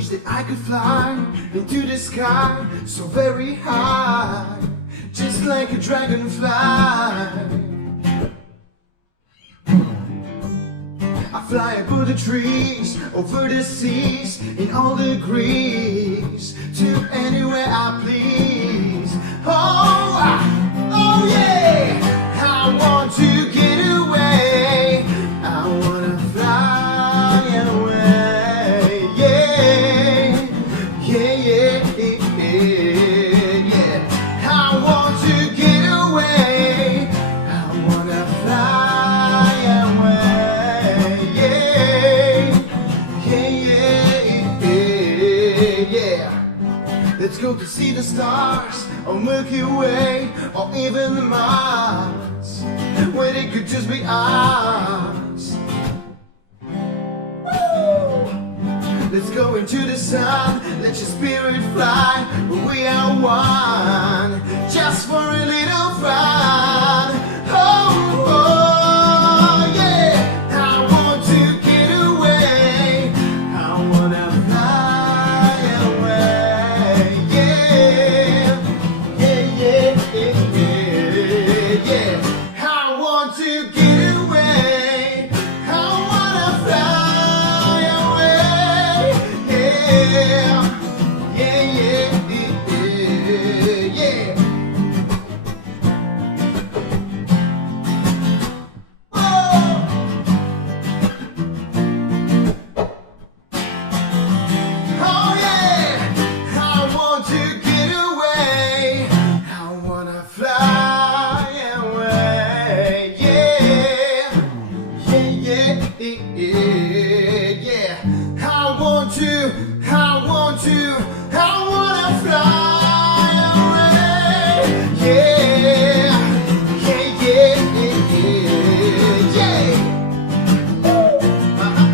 wish that I could fly into the sky so very high, just like a dragonfly. I fly above the trees, over the seas, in all degrees, to anywhere I please. Oh yeah, I want to get away, I wanna fly away, yeah, yeah, yeah, yeah, yeah. I want to get away, I wanna fly away, yeah, yeah, yeah, yeah. Let's go to see the stars, or Milky Way, or even Mars, where they could just be ours. Woo! Let's go into the sun, let your spirit fly, we are one, just for a little fun. Oh, oh yeah, I want to get away, I wanna fly away, yeah, yeah, yeah, yeah, yeah. I want to get away, I wanna fly away, yeah, yeah, yeah, yeah. Oh yeah, I want to get away, I wanna fly away, yeah, yeah, yeah, yeah. I want to, I want to, I wanna fly away, yeah, yeah, yeah, yeah, yeah. Uh-huh.